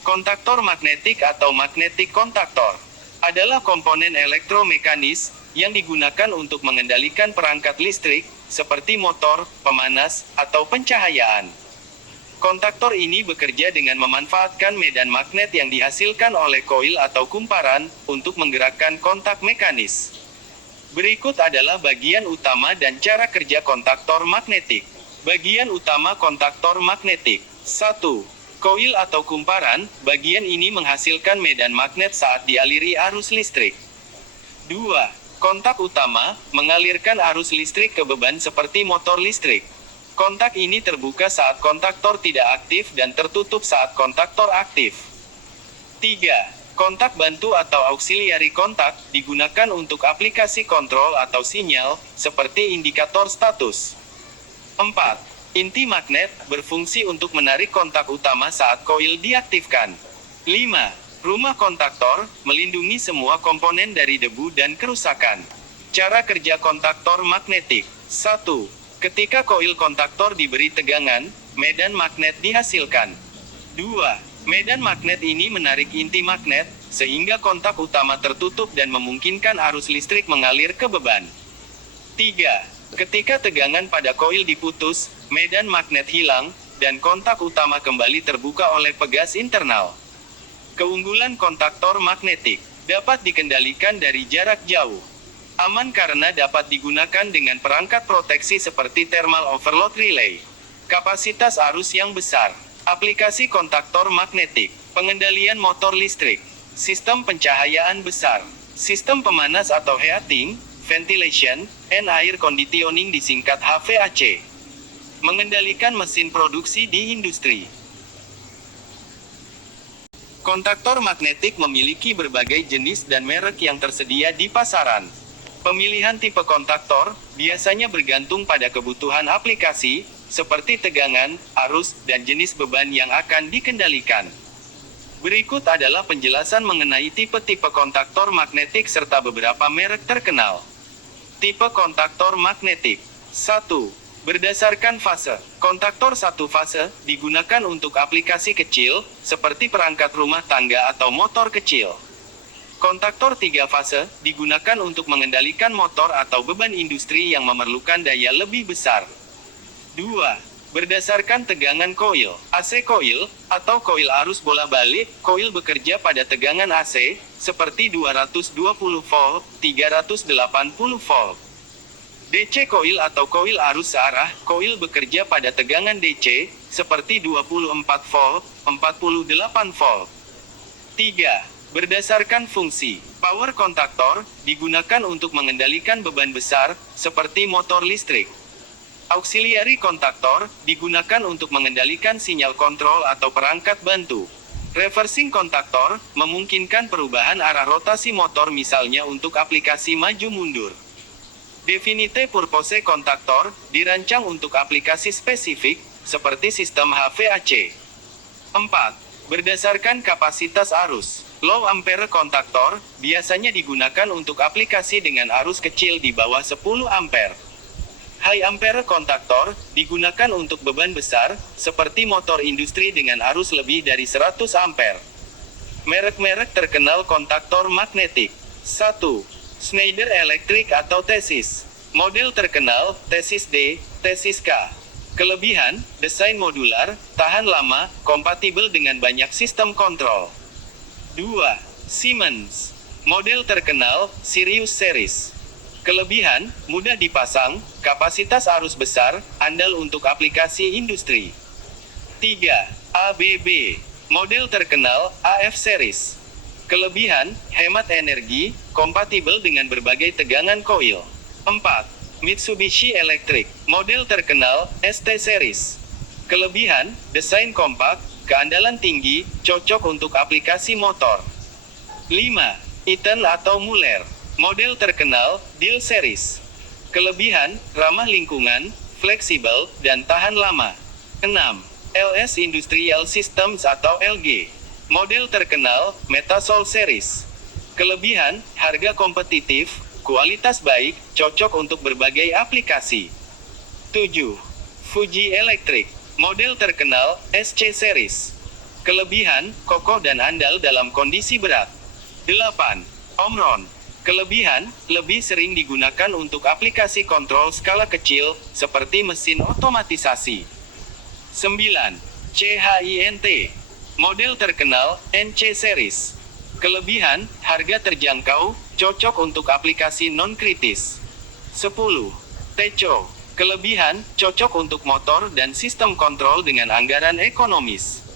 Kontaktor magnetik atau magnetic kontaktor adalah komponen elektromekanis yang digunakan untuk mengendalikan perangkat listrik, seperti motor, pemanas, atau pencahayaan. Kontaktor ini bekerja dengan memanfaatkan medan magnet yang dihasilkan oleh koil atau kumparan untuk menggerakkan kontak mekanis. Berikut adalah bagian utama dan cara kerja kontaktor magnetik. Bagian utama kontaktor magnetik. 1. Koil atau kumparan, bagian ini menghasilkan medan magnet saat dialiri arus listrik. 2. Kontak utama, mengalirkan arus listrik ke beban seperti motor listrik. Kontak ini terbuka saat kontaktor tidak aktif dan tertutup saat kontaktor aktif. 3. Kontak bantu atau auxiliary kontak, digunakan untuk aplikasi kontrol atau sinyal, seperti indikator status. 4. Inti magnet, berfungsi untuk menarik kontak utama saat koil diaktifkan. 5. Rumah kontaktor, melindungi semua komponen dari debu dan kerusakan. Cara kerja kontaktor magnetik. 1. Ketika koil kontaktor diberi tegangan, medan magnet dihasilkan. 2. Medan magnet ini menarik inti magnet, sehingga kontak utama tertutup dan memungkinkan arus listrik mengalir ke beban. 3. Ketika tegangan pada koil diputus, medan magnet hilang, dan kontak utama kembali terbuka oleh pegas internal. Keunggulan kontaktor magnetik dapat dikendalikan dari jarak jauh. Aman karena dapat digunakan dengan perangkat proteksi seperti thermal overload relay. Kapasitas arus yang besar. Aplikasi kontaktor magnetik. Pengendalian motor listrik. Sistem pencahayaan besar. Sistem pemanas atau heating, ventilation, and air conditioning disingkat HVAC. Mengendalikan mesin produksi di industri. Kontaktor magnetik memiliki berbagai jenis dan merek yang tersedia di pasaran. Pemilihan tipe kontaktor biasanya bergantung pada kebutuhan aplikasi, seperti tegangan, arus, dan jenis beban yang akan dikendalikan. Berikut adalah penjelasan mengenai tipe-tipe kontaktor magnetik serta beberapa merek terkenal. Tipe kontaktor magnetik. 1. Berdasarkan fase. Kontaktor satu fase digunakan untuk aplikasi kecil, seperti perangkat rumah tangga atau motor kecil. Kontaktor 3 fase digunakan untuk mengendalikan motor atau beban industri yang memerlukan daya lebih besar. 2. Berdasarkan tegangan koil. AC koil, atau koil arus bola-balik, koil bekerja pada tegangan AC, seperti 220 volt, 380 volt. DC koil atau koil arus searah, koil bekerja pada tegangan DC, seperti 24 volt, 48 volt. 3. Berdasarkan fungsi. Power kontaktor, digunakan untuk mengendalikan beban besar, seperti motor listrik. Auxiliary kontaktor, digunakan untuk mengendalikan sinyal kontrol atau perangkat bantu. Reversing kontaktor, memungkinkan perubahan arah rotasi motor misalnya untuk aplikasi maju mundur. Definite purpose kontaktor, dirancang untuk aplikasi spesifik, seperti sistem HVAC. 4. Berdasarkan kapasitas arus. Low ampere kontaktor, biasanya digunakan untuk aplikasi dengan arus kecil di bawah 10 ampere. High ampere kontaktor, digunakan untuk beban besar, seperti motor industri dengan arus lebih dari 100 ampere. Merek-merek terkenal kontaktor magnetik. 1. Schneider Electric atau Tesis. Model terkenal, Tesis D, Tesis K. Kelebihan, desain modular, tahan lama, kompatibel dengan banyak sistem kontrol. 2. Siemens. Model terkenal, Sirius Series. Kelebihan, mudah dipasang, kapasitas arus besar, andal untuk aplikasi industri. 3. ABB. Model terkenal, AF Series. Kelebihan, hemat energi, kompatibel dengan berbagai tegangan koil. 4. Mitsubishi Electric. Model terkenal, ST Series. Kelebihan, desain kompak, keandalan tinggi, cocok untuk aplikasi motor. 5. Eaton atau Muller. Model terkenal, Deal Series. Kelebihan, ramah lingkungan, fleksibel, dan tahan lama. 6. LS Industrial Systems atau LG. Model terkenal, Metasol Series. Kelebihan, harga kompetitif, kualitas baik, cocok untuk berbagai aplikasi. 7. Fuji Electric. Model terkenal, SC Series. Kelebihan, kokoh dan andal dalam kondisi berat. 8. Omron. Kelebihan, lebih sering digunakan untuk aplikasi kontrol skala kecil, seperti mesin otomatisasi. 9. CHINT. Model terkenal, NC Series. Kelebihan, harga terjangkau, cocok untuk aplikasi non-kritis. 10. TECO. Kelebihan, cocok untuk motor dan sistem kontrol dengan anggaran ekonomis.